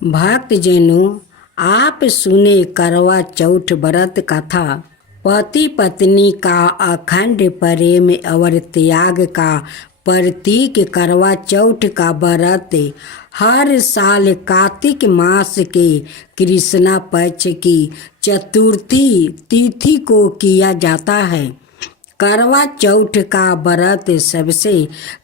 भक्तजनों, आप सुने करवा चौथ व्रत कथा। पति पत्नी का अखंड प्रेम और त्याग का प्रतीक करवा चौथ का व्रत हर साल कार्तिक मास के कृष्णा पक्ष की चतुर्थी तिथि को किया जाता है। करवा चौथ का व्रत सबसे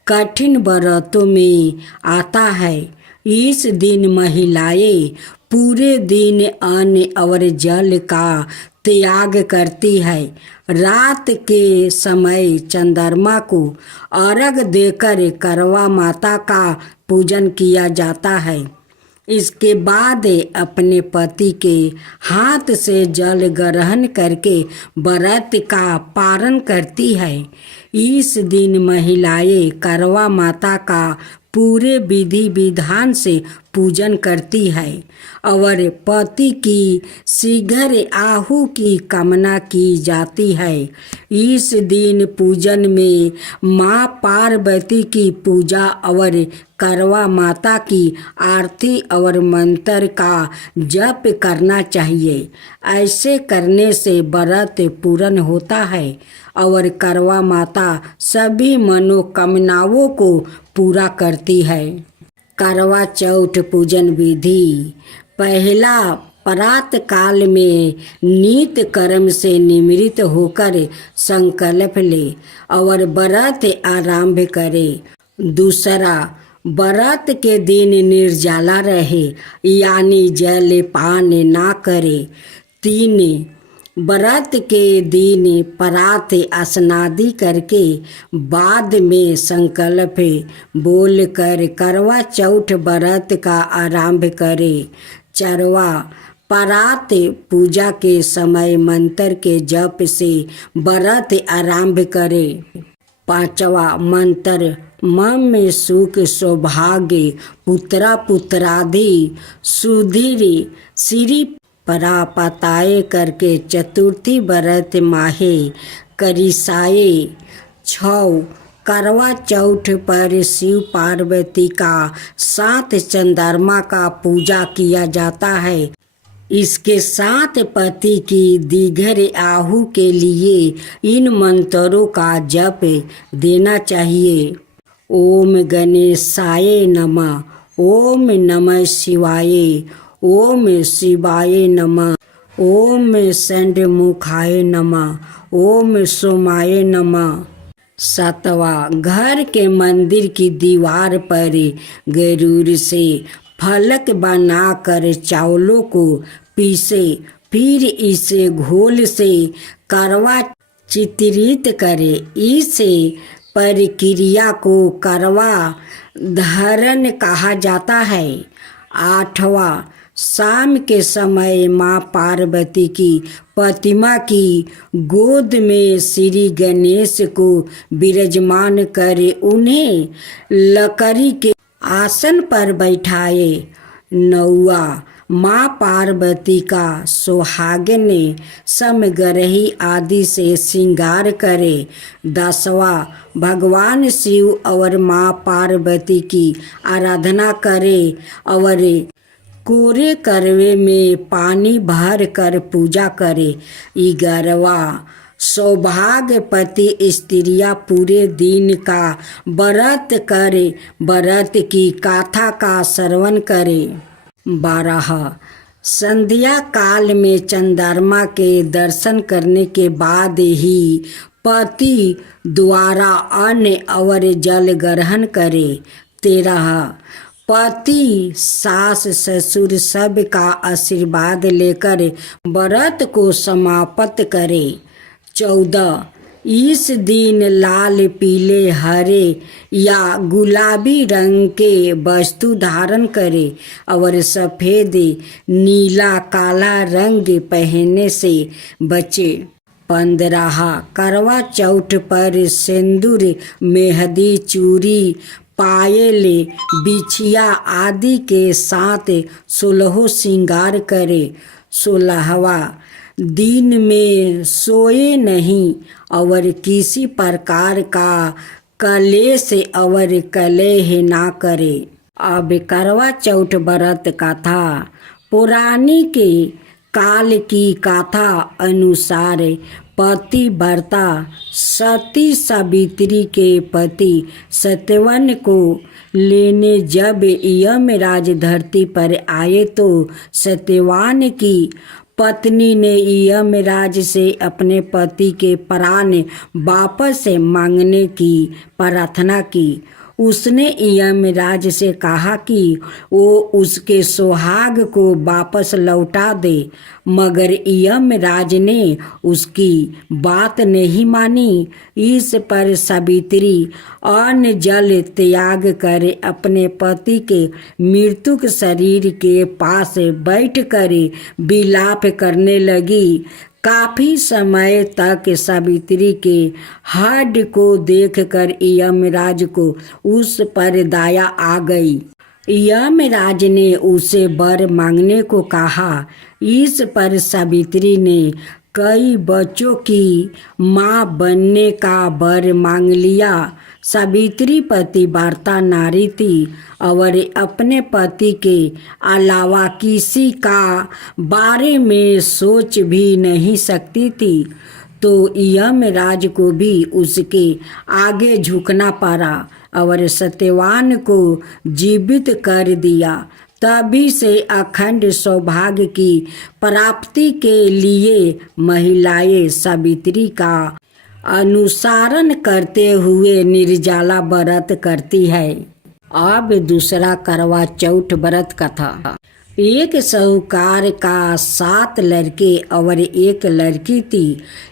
कठिन व्रतों में आता है। इस दिन महिलाएं पूरे दिन अन्न और जल का त्याग करती है। रात के समय चंद्रमा को अर्घ देकर करवा माता का पूजन किया जाता है। इसके बाद अपने पति के हाथ से जल ग्रहण करके व्रत का पारण करती है। इस दिन महिलाएं करवा माता का पूरे विधि विधान से पूजन करती है और पति की शीघ्र आहु की कामना की जाती है। इस दिन पूजन में माँ पार्वती की पूजा और करवा माता की आरती और मंत्र का जप करना चाहिए। ऐसे करने से व्रत पूर्ण होता है और करवा माता सभी मनोकामनाओं को पूरा करती है। करवा चौथ पूजन विधि। पहला, प्रातः काल में नित्य कर्म से निवृत्त होकर संकल्प ले और व्रत आरंभ करे। दूसरा, व्रत के दिन निर्जला रहे यानी जल पान ना करे। 3, व्रत के दिन प्रातः स्नादि करके बाद में संकल्प बोलकर करवा चौथ व्रत का आरंभ करे। 4वां, प्रातः पूजा के समय मंत्र के जप से व्रत आरंभ करे। 5वां मंत्र मम सुख सौभाग्य पुत्रा पुत्रादि सुधीर श्री परापताए करके चतुर्थी व्रत माहे करिसाए। 6, करवा चौथ पर शिव पार्वती का 7 चंद्रमा का पूजा किया जाता है। इसके साथ पति की दीर्घ आहु के लिए इन मंत्रों का जप देना चाहिए। ओम गणेशाय नमः, ओम नमः शिवाय, ओम शिवाय नमः, ओम षण्मुखाय नमः, ओम सोमाय नमः। 7वां, घर के मंदिर की दीवार पर गरुड़ से फलक बनाकर चावलों को पीसे, फिर इसे घोल से करवा चित्रित करे। इस प्रक्रिया को करवा धरण कहा जाता है। 8वां, शाम के समय माँ पार्वती की प्रतिमा की गोद में श्री गणेश को विराजमान करे उन्हें लकड़ी के आसन पर बैठाए। 9वां, माँ पार्वती का सुहागन समग्रही आदि से श्रृंगार करे। 10वां, भगवान शिव और माँ पार्वती की आराधना करे और कोरे करवे में पानी भर कर पूजा करे। 11वां, सौभाग्यवती स्त्रियां पूरे दिन का व्रत करे, व्रत की गाथा का श्रवण करे। 12, संध्या काल में चंद्रमा के दर्शन करने के बाद ही पति द्वारा अन्न और जल ग्रहण करे। 13, पति सास ससुर सब का आशीर्वाद लेकर व्रत को समाप्त करे। 14, इस दिन लाल पीले हरे या गुलाबी रंग के वस्तु धारण करे और सफ़ेद नीला काला रंग पहनने से बचे। 15, करवा चौथ पर सिंदूर मेहंदी चूड़ी पायल बिछिया आदि के साथ 16 श्रृंगार करे। 16वां, दिन में सोए नहीं और किसी प्रकार का कलेश और कलह ना करे। अब करवा चौथ व्रत कथा पुरानी के काल की कथा अनुसार पतिव्रता सती सावित्री के पति सत्यवन को लेने जब यमराज धरती पर आए तो सत्यवान की पत्नी ने यमराज से अपने पति के प्राण वापस मांगने की प्रार्थना की। उसने यमराज से कहा कि वो उसके सुहाग को वापस लौटा दे, मगर यमराज ने उसकी बात नहीं मानी। इस पर सावित्री अन्न जल त्याग कर अपने पति के मृतक शरीर के पास बैठकर विलाप करने लगी। काफी समय तक सावित्री के हड को देखकर यमराज को उस पर दया आ गई। यमराज ने उसे वर मांगने को कहा। इस पर सावित्री ने कई बच्चों की माँ बनने का वर मांग लिया। सावित्री पतिव्रता नारी थी और अपने पति के अलावा किसी का बारे में सोच भी नहीं सकती थी, तो यमराज को भी उसके आगे झुकना पड़ा और सत्यवान को जीवित कर दिया। तभी से अखंड सौभाग्य की प्राप्ति के लिए महिलाएं सावित्री का अनुसरण करते हुए निर्जला व्रत करती है। अब दूसरा करवा चौथ व्रत कथा। एक साहूकार का 7 लड़के और एक लड़की थी।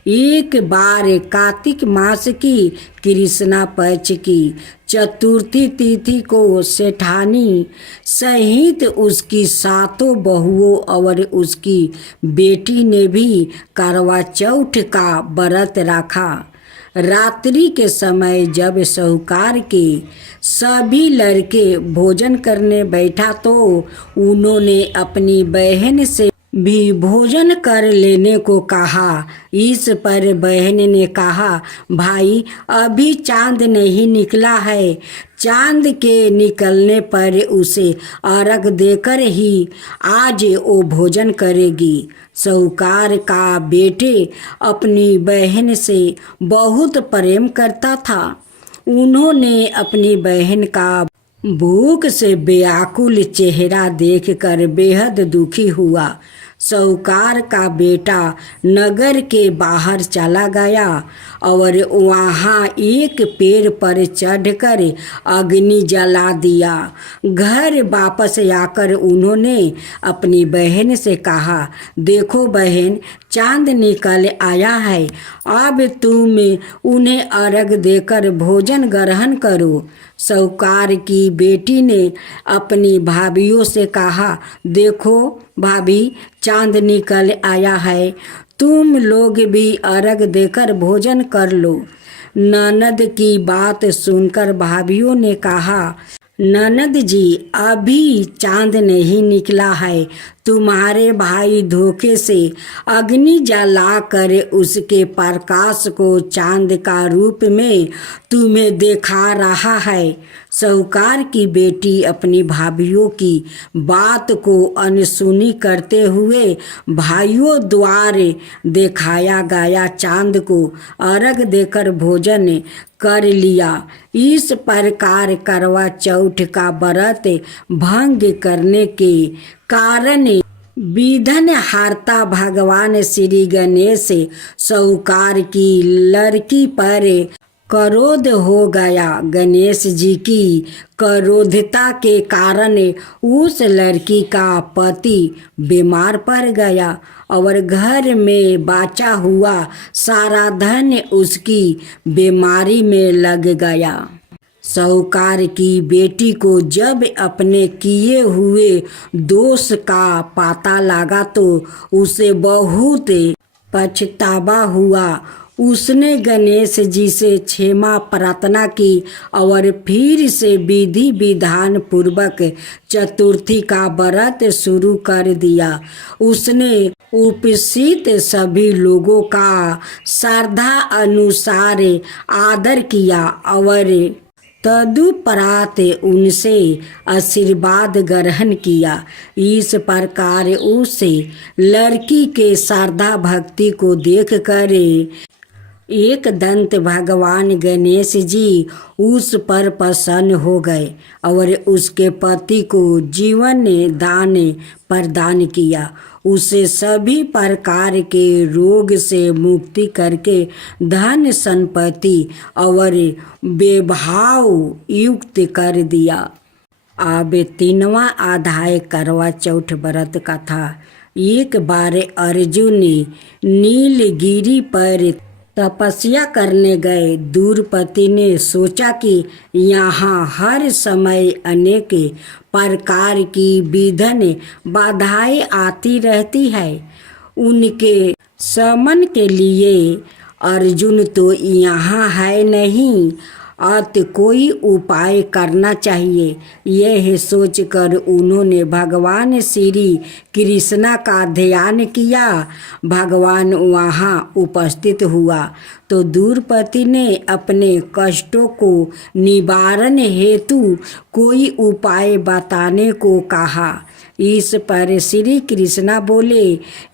एक बार कार्तिक मास की कृष्णा पक्ष की चतुर्थी तिथि को सेठानी सहित उसकी 7 बहुओं और उसकी बेटी ने भी करवा चौथ का व्रत रखा। रात्रि के समय जब साहूकार के सभी लड़के भोजन करने बैठा तो उन्होंने अपनी बहन से भी भोजन कर लेने को कहा। इस पर बहन ने कहा, भाई अभी चांद नहीं निकला है, चांद के निकलने पर उसे अर्घ देकर ही आज वो भोजन करेगी। साहूकार का बेटे अपनी बहन से बहुत प्रेम करता था। उन्होंने अपनी बहन का भूख से व्याकुल चेहरा देखकर बेहद दुखी हुआ। साहूकार का बेटा नगर के बाहर चला गया और वहाँ एक पेड़ पर चढ़कर अग्नि जला दिया। घर वापस आकर उन्होंने अपनी बहन से कहा, देखो बहन, चांद निकल आया है, अब तुम उन्हें अर्घ देकर भोजन ग्रहण करो। साहूकार की बेटी ने अपनी भाभियों से कहा, देखो भाभी, चांद निकल आया है, तुम लोग भी अर्घ देकर भोजन कर लो। ननद की बात सुनकर भाभियों ने कहा, ननद जी, अभी चांद नहीं निकला है, तुम्हारे भाई धोखे से अग्नि जलाकर उसके प्रकाश को चांद का रूप में तुम्हें देखा रहा है। साहूकार की बेटी अपनी भाभियों की बात को अनसुनी करते हुए भाइयों द्वारा दिखाया गया चांद को अर्घ देकर भोजन कर लिया। इस प्रकार करवा चौथ का व्रत भंग करने के कारण विघ्न हारता भगवान श्री गणेश साहूकार की लड़की पर क्रोध हो गया। गणेश जी की क्रोधता के कारण उस लड़की का पति बीमार पड़ गया और घर में बचा हुआ सारा धन उसकी बीमारी में लग गया। साहूकार की बेटी को जब अपने किए हुए दोष का पता लगा तो उसे बहुत पछतावा हुआ। उसने गणेश जी से क्षमा प्रार्थना की और फिर से विधि विधान पूर्वक चतुर्थी का व्रत शुरू कर दिया। उसने उपस्थित सभी लोगों का श्रद्धा अनुसार आदर किया और तदुपरांत उनसे आशीर्वाद ग्रहण किया। इस प्रकार उस लड़की के श्रद्धा भक्ति को देखकर एक दंत भगवान गणेश जी उस पर प्रसन्न हो गए और उसके पति को जीवन दान प्रदान किया। उसे सभी प्रकार के रोग से मुक्ति करके धन संपत्ति और वैभव युक्त कर दिया। अब 3वां अध्याय करवा चौथ व्रत कथा। एक बार अर्जुन नीलगिरी पर तपस्या करने गए। द्रुपति ने सोचा कि यहाँ हर समय अनेक प्रकार की विघ्न बाधाएं आती रहती है। उनके शमन के लिए अर्जुन तो यहाँ है नहीं, अत कोई उपाय करना चाहिए। यह सोचकर उन्होंने भगवान श्री कृष्णा का ध्यान किया। भगवान वहाँ उपस्थित हुआ तो द्रुपति ने अपने कष्टों को निवारण हेतु कोई उपाय बताने को कहा। इस पर श्री कृष्णा बोले,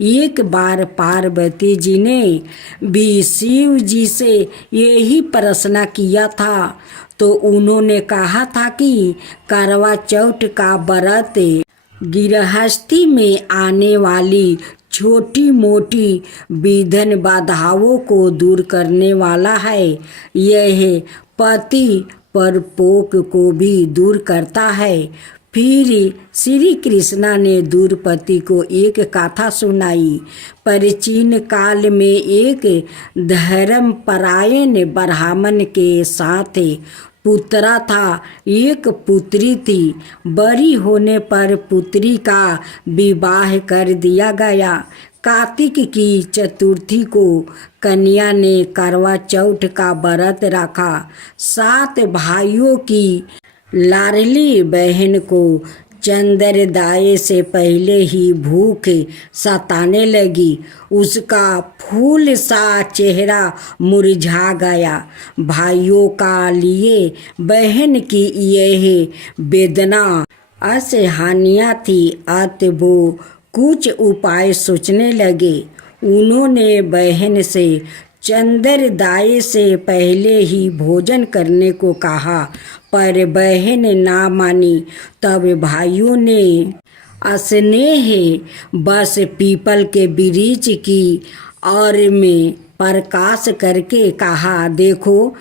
एक बार पार्वती जी ने भी शिव जी से यही प्रश्न किया था, तो उन्होंने कहा था कि करवा चौथ का व्रत गृहस्थी में आने वाली छोटी मोटी विघ्न बाधाओं को दूर करने वाला है। यह पति परपोक को भी दूर करता है। फिर श्री कृष्णा ने द्रुपति को एक कथा सुनाई। प्राचीन काल में एक धर्मपरायण ब्राह्मण के साथ पुत्रा था। एक पुत्री थी। बड़ी होने पर पुत्री का विवाह कर दिया गया। कार्तिक की चतुर्थी को कन्या ने करवा चौथ का व्रत रखा। 7 भाइयों की लाडली बहन को चंद्रोदय से पहले ही भूख सताने लगी। उसका फूल सा चेहरा मुरझा गया। भाइयों का लिए बहन की यह वेदना असहनीय थी। अतः वो कुछ उपाय सोचने लगे। उन्होंने बहन से चंद्रोदय से पहले ही भोजन करने को कहा, पर बहन ना मानी। तब भाइयों ने स्नेह बस पीपल के वृक्ष की ओर में प्रकाश करके कहा, देखो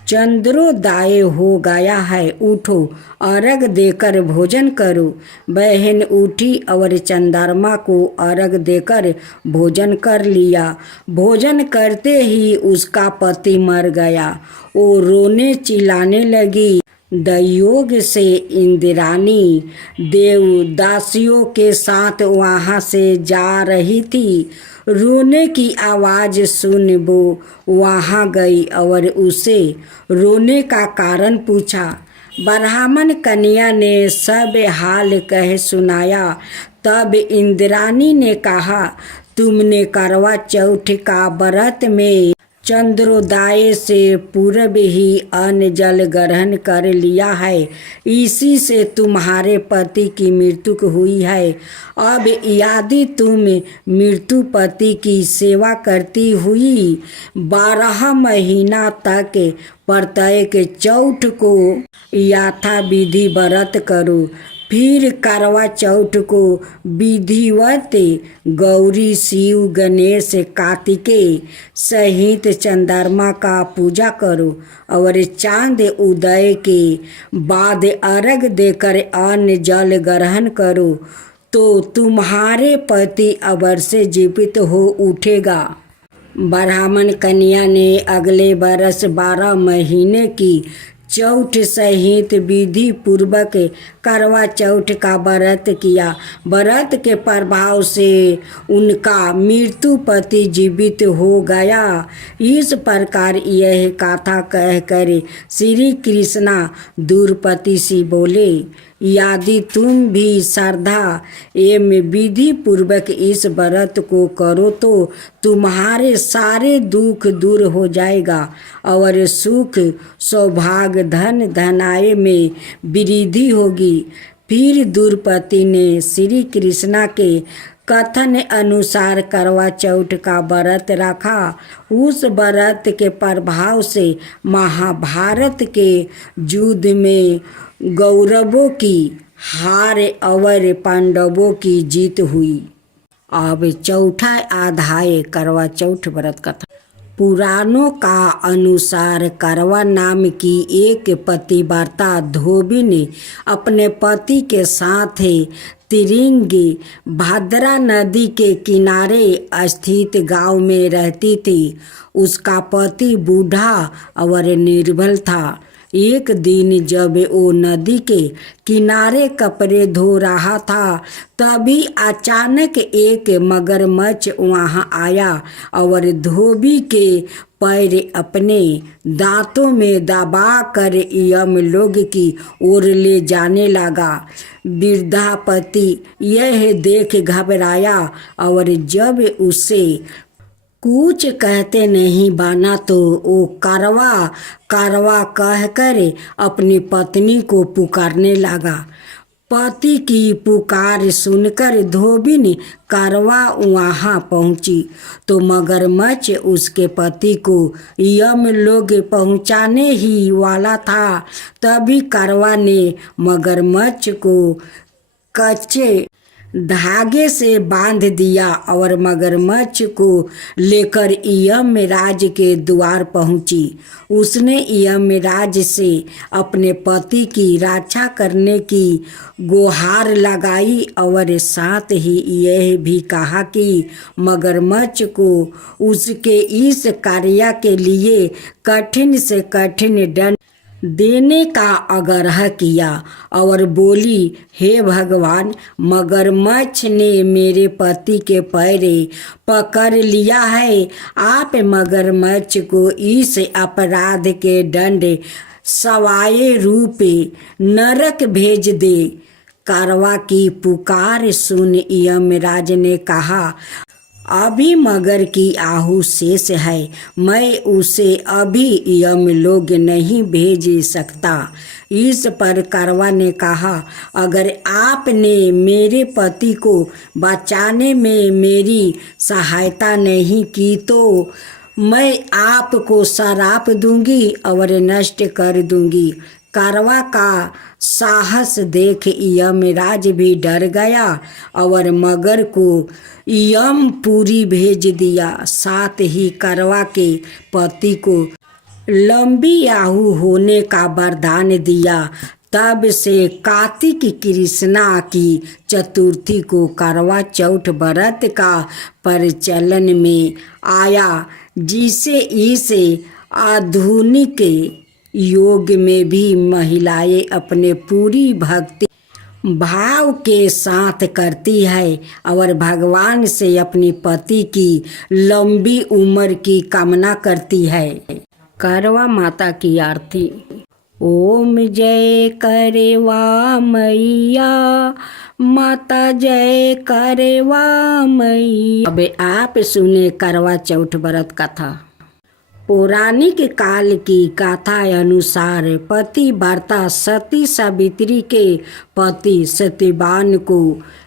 चंद्रोदय हो गया है, उठो अर्घ देकर भोजन करो। बहन उठी और चंद्रमा को अर्घ देकर भोजन कर लिया। भोजन करते ही उसका पति मर गया। वो रोने चिल्लाने लगी। संयोग से इंद्राणी देवदासियों के साथ वहाँ से जा रही थी। रोने की आवाज़ सुन वो वहाँ गई और उसे रोने का कारण पूछा। ब्राह्मण कन्या ने सब हाल कह सुनाया। तब इंद्राणी ने कहा, तुमने करवा चौथ का व्रत में चंद्रोदय से पूर्व ही अन्न जल ग्रहण कर लिया है। इसी से तुम्हारे पति की मृत्यु हुई है। अब यदि तुम मृत्यु पति की सेवा करती हुई 12 महीना तक प्रत्येक चौथ को यथा विधि व्रत करो, फिर करवा चौथ को विधिवत गौरी शिव गणेश कार्तिकेय सहित चंद्रमा का पूजा करो और चांद उदय के बाद अर्घ देकर अन्न जल ग्रहण करो, तो तुम्हारे पति अवश्य जीवित हो उठेगा। ब्राह्मण कन्या ने अगले बरस 12 महीने की चौथ सहित विधि पूर्वक करवा चौथ का व्रत किया। व्रत के प्रभाव से उनका मृत्यु पति जीवित हो गया। इस प्रकार यह कथा कहकर श्री कृष्णा द्रौपदी से बोले, यदि तुम भी श्रद्धा एवं विधि पूर्वक इस व्रत को करो तो तुम्हारे सारे दुख दूर हो जाएगा और सुख सौभाग्य धन धनाय में वृद्धि होगी। फिर द्रौपदी ने श्री कृष्णा के कथन अनुसार करवा चौथ का व्रत रखा। उस व्रत के प्रभाव से महाभारत के युद्ध में कौरवों की हार और पांडवों की जीत हुई। अब चौथा अध्याय करवा चौथ व्रत कथा। पुराणों का अनुसार करवा नाम की एक पतिव्रता धोबी ने अपने पति के साथ तिरिंगी भद्रा नदी के किनारे स्थित गांव में रहती थी। उसका पति बूढ़ा और निर्बल था। एक दिन जब वो नदी के किनारे कपड़े धो रहा था, तभी अचानक एक मगरमच्छ वहां आया और धोबी के पैर अपने दांतों में दबाकर यमलोक की ओर ले जाने लगा। वृद्धा पति यह देख घबराया और जब उसे कुछ कहते नहीं बना तो वो करवा करवा कहकर अपनी पत्नी को पुकारने लगा। पति की पुकार सुनकर धोबी करवा वहाँ पहुँची तो मगरमच्छ उसके पति को यमलोक पहुँचाने ही वाला था। तभी करवा ने मगरमच्छ को कच्चे धागे से बांध दिया और मगरमच्छ को लेकर यमराज के द्वार पहुंची। उसने यमराज से अपने पति की रक्षा करने की गुहार लगाई और साथ ही यह भी कहा कि मगरमच्छ को उसके इस कार्य के लिए कठिन से कठिन दंड देने का आग्रह किया और बोली, हे भगवान, मगरमच्छ ने मेरे पति के पैर पकड़ लिया है। आप मगरमच्छ को इस अपराध के दंड सवाए रूप नरक भेज दे। करवा की पुकार सुन यमराज ने कहा, अभी मगर की आहु शेष है, मैं उसे अभी यमलोक नहीं भेज सकता। इस पर करवा ने कहा, अगर आपने मेरे पति को बचाने में मेरी सहायता नहीं की तो मैं आपको श्राप दूंगी और नष्ट कर दूंगी। करवा का साहस देख यमराज भी डर गया और मगर को यमपुरी भेज दिया। साथ ही करवा के पति को लंबी आयु होने का वरदान दिया। तब से कार्तिक कृष्णा की चतुर्थी को करवा चौथ व्रत का प्रचलन में आया, जिसे इस आधुनिक योग में भी महिलाएं अपने पूरी भक्ति भाव के साथ करती है और भगवान से अपनी पति की लंबी उम्र की कामना करती है। करवा माता की आरती। ओम जय करवा मैया, माता जय करवा मैया। अब आप सुने करवा चौथ व्रत कथा। पौराणिक काल की कथा अनुसार पतिव्रता सती सावित्री के पति सत्यवान को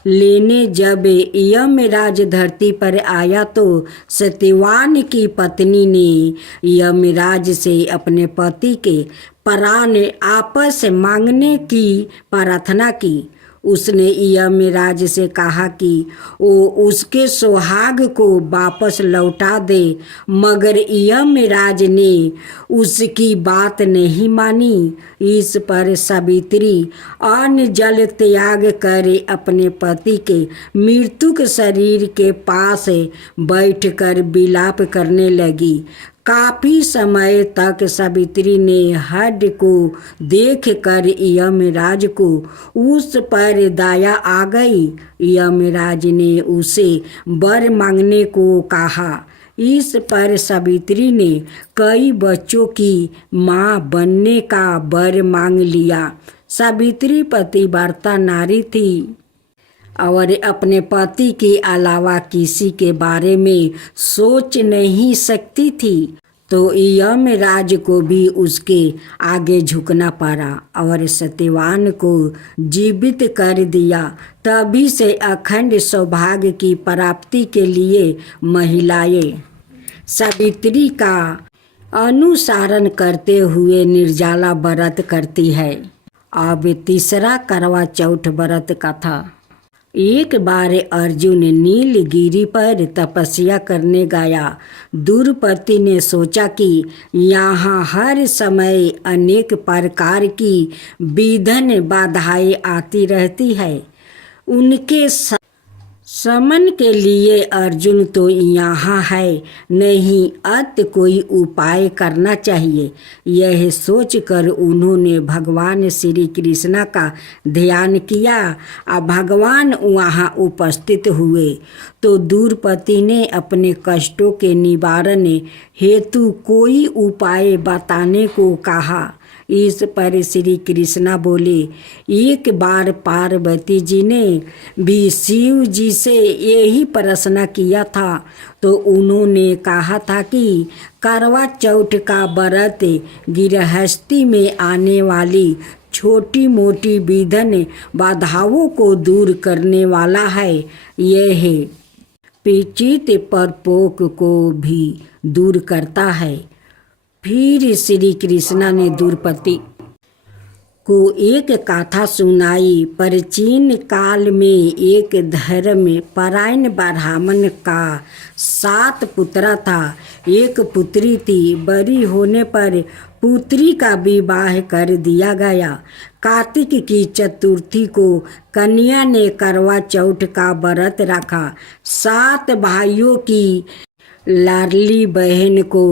लेने जब यमराज धरती पर आया तो सत्यवान की पत्नी ने यमराज से अपने पति के प्राण आपस मांगने की प्रार्थना की। उसने यमराज से कहा कि वो उसके सुहाग को वापस लौटा दे, मगर यमराज ने उसकी बात नहीं मानी। इस पर सावित्री अन्न जल त्याग कर अपने पति के मृतक शरीर के पास बैठकर विलाप करने लगी। काफी समय तक सावित्री ने हड को देख कर यमराज को उस पर दया आ गई। यमराज ने उसे वर मांगने को कहा। इस पर सावित्री ने कई बच्चों की माँ बनने का वर मांग लिया। सावित्री पतिव्रता नारी थी और अपने पति के अलावा किसी के बारे में सोच नहीं सकती थी, तो यमराज को भी उसके आगे झुकना पड़ा और सत्यवान को जीवित कर दिया। तभी से अखंड सौभाग्य की प्राप्ति के लिए महिलाएं सावित्री का अनुसरण करते हुए निर्जला व्रत करती है। अब तीसरा करवा चौथ व्रत कथा। एक बार अर्जुन नीलगिरी पर तपस्या करने गया। द्रुपति ने सोचा कि यहाँ हर समय अनेक प्रकार की विघ्न बाधाएं आती रहती है। उनके शमन के लिए अर्जुन तो यहाँ है, नहीं अत कोई उपाय करना चाहिए। यह सोचकर उन्होंने भगवान श्री कृष्ण का ध्यान किया। अब भगवान वहाँ उपस्थित हुए तो द्रुपति ने अपने कष्टों के निवारण हेतु कोई उपाय बताने को कहा। इस पर श्री कृष्णा बोले, एक बार पार्वती जी ने भी शिव जी से यही प्रश्न किया था, तो उन्होंने कहा था कि करवा चौथ का व्रत गृहस्थी में आने वाली छोटी मोटी विघ्न बाधाओं को दूर करने वाला है। यह पिचित परपोक को भी दूर करता है। फिर श्री कृष्णा ने द्रुपति को एक कथा सुनाई। प्राचीन काल में एक धर्म परायण ब्राह्मण का 7 पुत्र था। एक पुत्री थी। बड़ी होने पर पुत्री का विवाह कर दिया गया। कार्तिक की चतुर्थी को कन्या ने करवा चौथ का व्रत रखा। 7 भाइयों की लाडली बहन को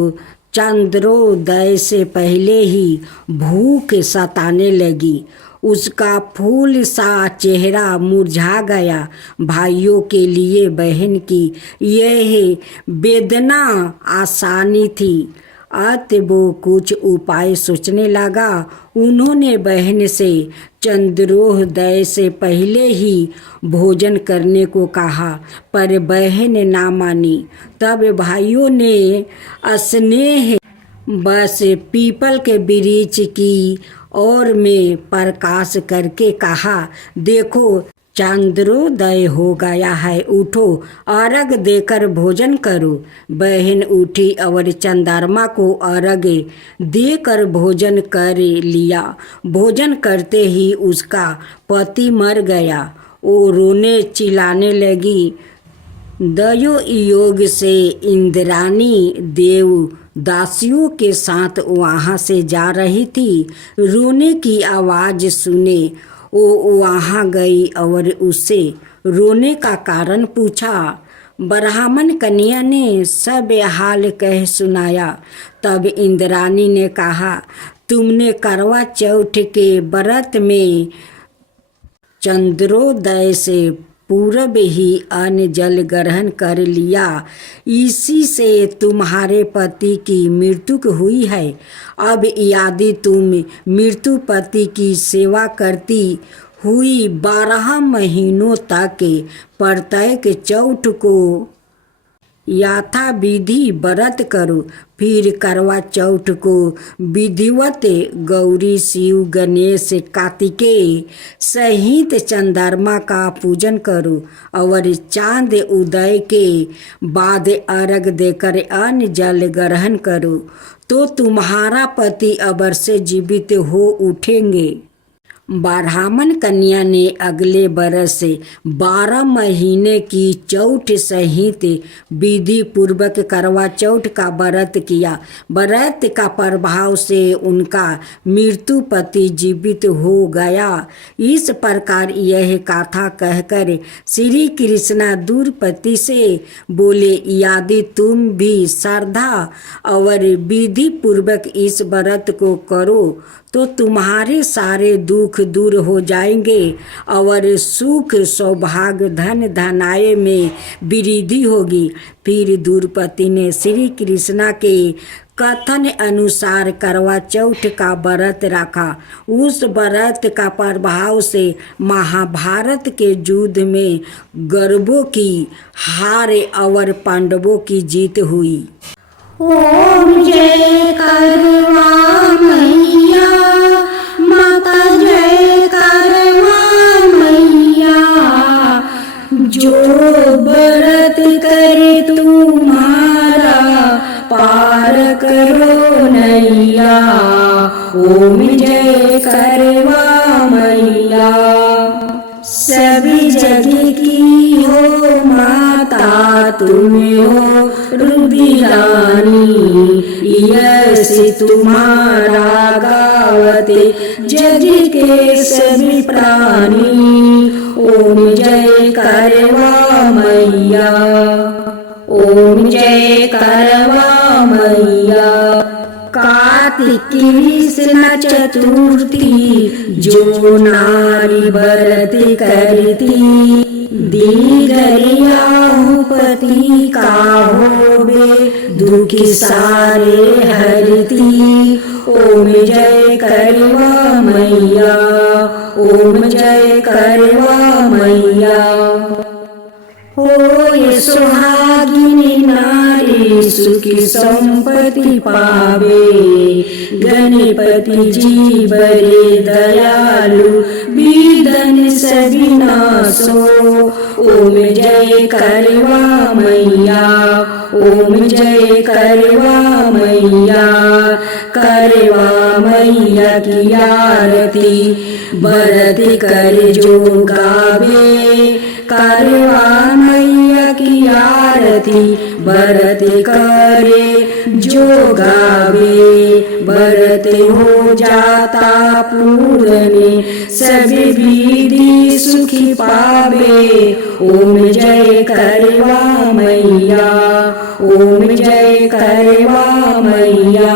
चंद्रोदय से पहले ही भूख सताने लगी। उसका फूल सा चेहरा मुरझा गया। भाइयों के लिए बहन की यह वेदना आसानी थी। अत वो कुछ उपाय सोचने लगा। उन्होंने बहन से चंद्रोदय से पहले ही भोजन करने को कहा, पर बहन ना मानी। तब भाइयों ने स्नेह बस पीपल के वृक्ष की ओर में प्रकाश करके कहा, देखो चंद्रोदय हो गया है, उठो अर्घ देकर भोजन करो। बहन उठी और चंद्रमा को अर्घ देकर भोजन कर लिया। भोजन करते ही उसका पति मर गया। वो रोने चिल्लाने लगी। दयो योग से इंद्राणी देव दासियों के साथ वहाँ से जा रही थी। रोने की आवाज़ सुने वो वहाँ गई और उससे रोने का कारण पूछा। ब्राह्मण कन्या ने सब हाल कह सुनाया। तब इंद्राणी ने कहा, तुमने करवा चौथ के व्रत में चंद्रोदय से पूर्व ही अन्न जल ग्रहण कर लिया, इसी से तुम्हारे पति की मृत्यु हुई है। अब यदि तुम मृत्यु पति की सेवा करती हुई 12 महीनों तक प्रत्येक चौथ को यथा विधि व्रत करो, फिर करवा चौथ को विधिवत गौरी शिव गणेश कार्तिकेय सहित चंद्रमा का पूजन करो और चांद उदय के बाद अर्घ देकर अन्न जल ग्रहण करो, तो तुम्हारा पति अवश्य जीवित हो उठेंगे। ब्राह्मण कन्या ने अगले बरस 12 महीने की चौठ सहित विधि पूर्वक करवा चौथ का व्रत किया। व्रत का प्रभाव से उनका मृत्यु पति जीवित हो गया। इस प्रकार यह कथा कहकर श्री कृष्णा द्रौपदी से बोले, यदि तुम भी श्रद्धा और विधि पूर्वक इस व्रत को करो तो तुम्हारे सारे दुख दूर हो जाएंगे और सुख सौभाग्य धन धनाय में वृद्धि होगी। फिर द्रौपदी ने श्री कृष्णा के कथन अनुसार करवा चौथ का व्रत रखा। उस व्रत का प्रभाव से महाभारत के युद्ध में कौरवों की हार और पांडवों की जीत हुई। ओम जय करवा मैया माता, जय करवा मैया। जो व्रत करे तुम्हारा पार करो नैया। ओम जय करवा मैया। सभी जगह की हो माता, तुम हो रुद्रानी। यश तुम्हारा गावते जग के सभी प्राणी। ओम जय करवा मैया। ओम जय करवा मैया। कार्तिक कृष्ण चतुर्थी जो नारी व्रत करती, दीर्घरियाहु पति का होवे दुखी सारे हरती। ओम जय करवा मैया। ओम जय करवा मैया। होय सुहागिनी नारी सुखी संपत्ति पावे। गणपति जी बड़े दयालु विघ्न सभी नाशो। ओम जय करवा मैया। ओम जय करवा मैया। करवा मैया की आरती व्रत कर जो गावे। करवा मैया की आरती व्रत करे जो गावे। व्रत हो जाता पूर्ण सभी विधि सुखी पावे। ओम जय करवा मैया। ओम जय करवा मैया।